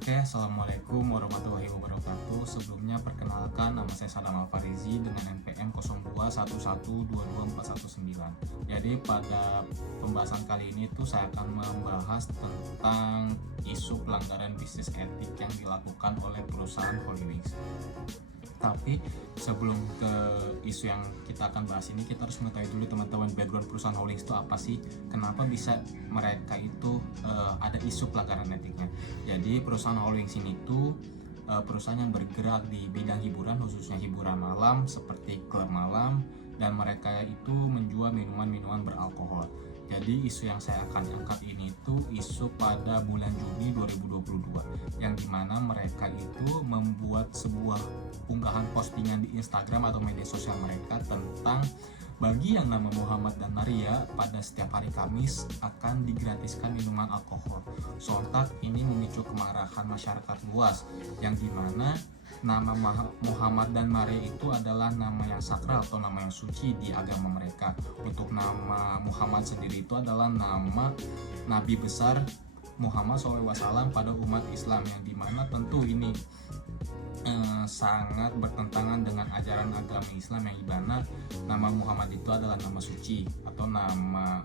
Oke, Assalamualaikum warahmatullahi wabarakatuh. Sebelumnya perkenalkan, nama saya Sadam Alfarizi dengan NPM 0211224419. Jadi pada pembahasan kali ini tuh saya akan membahas tentang isu pelanggaran bisnis etik yang dilakukan oleh perusahaan Holywings. Tapi sebelum ke isu yang kita akan bahas ini, kita harus mengetahui dulu teman-teman background perusahaan Holywings itu apa sih? Kenapa bisa mereka itu ada isu pelanggaran etiknya? Jadi perusahaan Holywings ini tuh perusahaan yang bergerak di bidang hiburan, khususnya hiburan malam seperti klub malam, dan mereka itu menjual minuman-minuman beralkohol. Jadi isu yang saya akan angkat ini itu isu pada bulan Juni 2022 yang dimana mereka itu membuat sebuah unggahan postingan di Instagram atau media sosial mereka tentang bagi yang nama Muhammad dan Maria pada setiap hari Kamis akan digratiskan minuman alkohol. Sontak ini memicu kemarahan masyarakat luas yang dimana nama Muhammad dan Maria itu adalah nama yang sakral atau nama yang suci di agama mereka. Untuk nama Muhammad sendiri itu adalah nama Nabi besar Muhammad SAW pada umat Islam, yang dimana tentu ini sangat bertentangan dengan ajaran agama Islam, yang dimana nama Muhammad itu adalah nama suci atau nama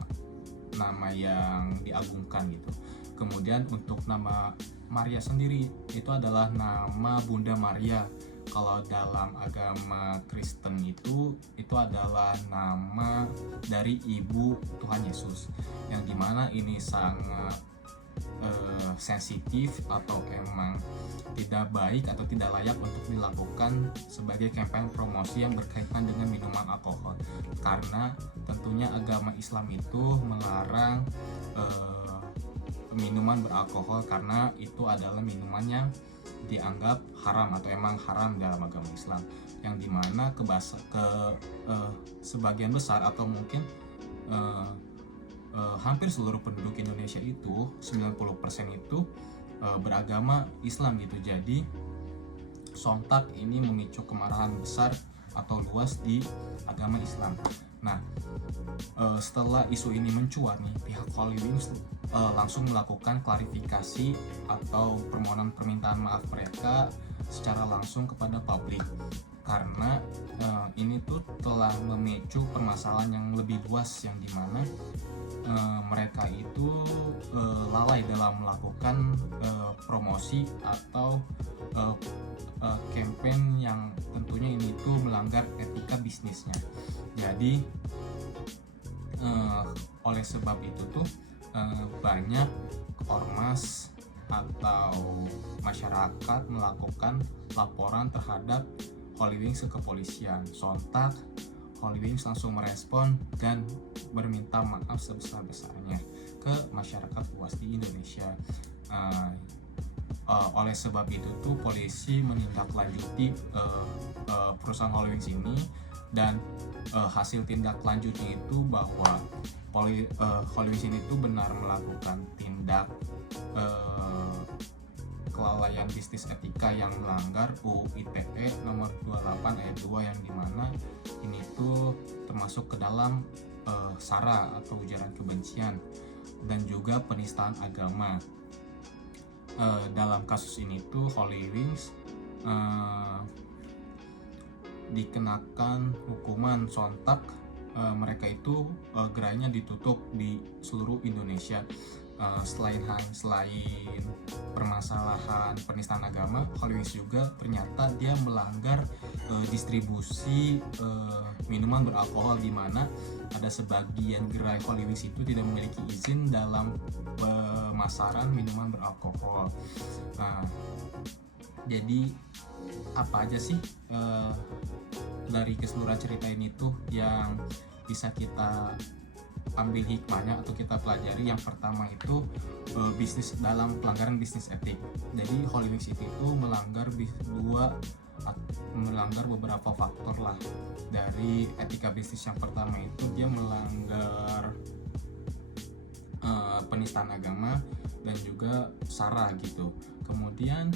yang diagungkan gitu. Kemudian untuk nama Maria sendiri itu adalah nama Bunda Maria. Kalau dalam agama Kristen itu adalah nama dari ibu Tuhan Yesus, yang dimana ini sangat sensitif atau emang tidak baik atau tidak layak untuk dilakukan sebagai kampanye promosi yang berkaitan dengan minuman alkohol, karena tentunya agama Islam itu melarang minuman beralkohol karena itu adalah minuman yang dianggap haram atau emang haram dalam agama Islam, yang dimana sebagian besar atau mungkin hampir seluruh penduduk Indonesia itu 90% itu beragama Islam gitu. Jadi sontak ini memicu kemarahan besar atau luas di agama Islam. Nah, setelah isu ini mencuat nih, pihak Holywings langsung melakukan klarifikasi atau permohonan maaf mereka secara langsung kepada publik, karena ini tuh telah memicu permasalahan yang lebih luas, yang dimana mereka itu lalai dalam melakukan promosi atau campaign yang tentunya ini tuh melanggar etika bisnisnya. Jadi oleh sebab itu tuh banyak ormas atau masyarakat melakukan laporan terhadap Holywings ke kepolisian. Sontak Holywings langsung merespon dan berminta maaf sebesar-besarnya ke masyarakat luas di Indonesia. Oleh sebab itu tuh polisi menindaklanjuti perusahaan Holywings ini, dan hasil tindak lanjutnya itu bahwa Holywings ini tuh benar melakukan tindak kelalaian bisnis etika yang melanggar UU ITE nomor 28 ayat 2, yang dimana ini tuh termasuk ke dalam sara atau ujaran kebencian dan juga penistaan agama. Dalam kasus ini tuh Holywings dikenakan hukuman sontak. Mereka itu gerainya ditutup di seluruh Indonesia. Selain permasalahan penistaan agama, Holywings juga ternyata dia melanggar distribusi minuman beralkohol, di mana ada sebagian gerai Holywings itu tidak memiliki izin dalam pemasaran minuman beralkohol. Nah, jadi apa aja sih dari keseluruhan cerita ini tuh yang bisa kita ambil hikmahnya atau kita pelajari? Yang pertama itu bisnis dalam pelanggaran bisnis etik. Jadi Holywings itu melanggar beberapa faktor lah dari etika bisnis. Yang pertama itu dia melanggar penistaan agama dan juga sara gitu. Kemudian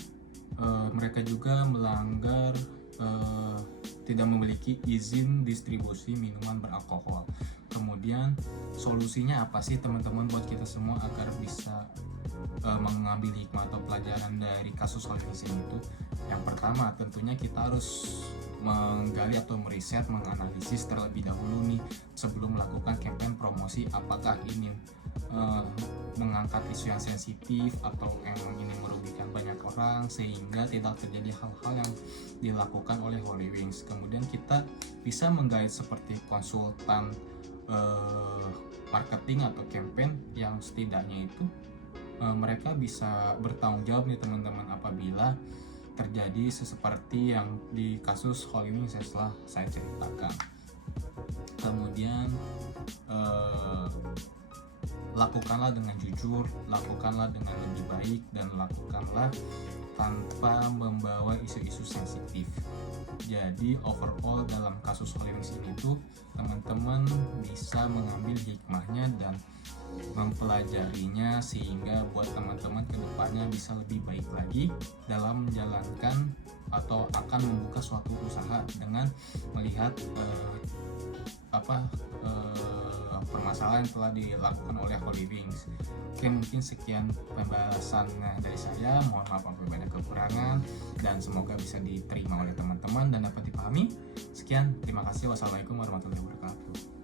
mereka juga melanggar tidak memiliki izin distribusi minuman beralkohol. Kemudian solusinya apa sih teman-teman buat kita semua agar bisa mengambil hikmah atau pelajaran dari kasus Holy Wings ini itu, yang pertama tentunya kita harus menggali atau meriset, menganalisis terlebih dahulu nih sebelum melakukan campaign promosi, apakah ini mengangkat isu yang sensitif atau emang ini merugikan banyak orang sehingga tidak terjadi hal-hal yang dilakukan oleh Holy Wings. Kemudian kita bisa menggait seperti konsultan marketing atau campaign yang setidaknya itu mereka bisa bertanggung jawab nih teman-teman apabila terjadi seperti yang di kasus Holy Wings setelah saya ceritakan. Kemudian lakukanlah dengan jujur, lakukanlah dengan lebih baik, dan lakukanlah tanpa membawa isu-isu sensitif. Jadi overall dalam kasus Holy Wings ini tuh teman-teman bisa mengambil hikmahnya dan mempelajarinya sehingga buat teman-teman kedepannya bisa lebih baik lagi dalam menjalankan atau akan membuka suatu usaha dengan melihat permasalahan yang telah dilakukan oleh Holy Wings. Oke, mungkin sekian pembahasannya dari saya. Mohon maaf apabila ada kekurangan dan semoga bisa diterima oleh teman-teman dan dapat dipahami. Sekian, terima kasih. Wassalamualaikum warahmatullahi wabarakatuh.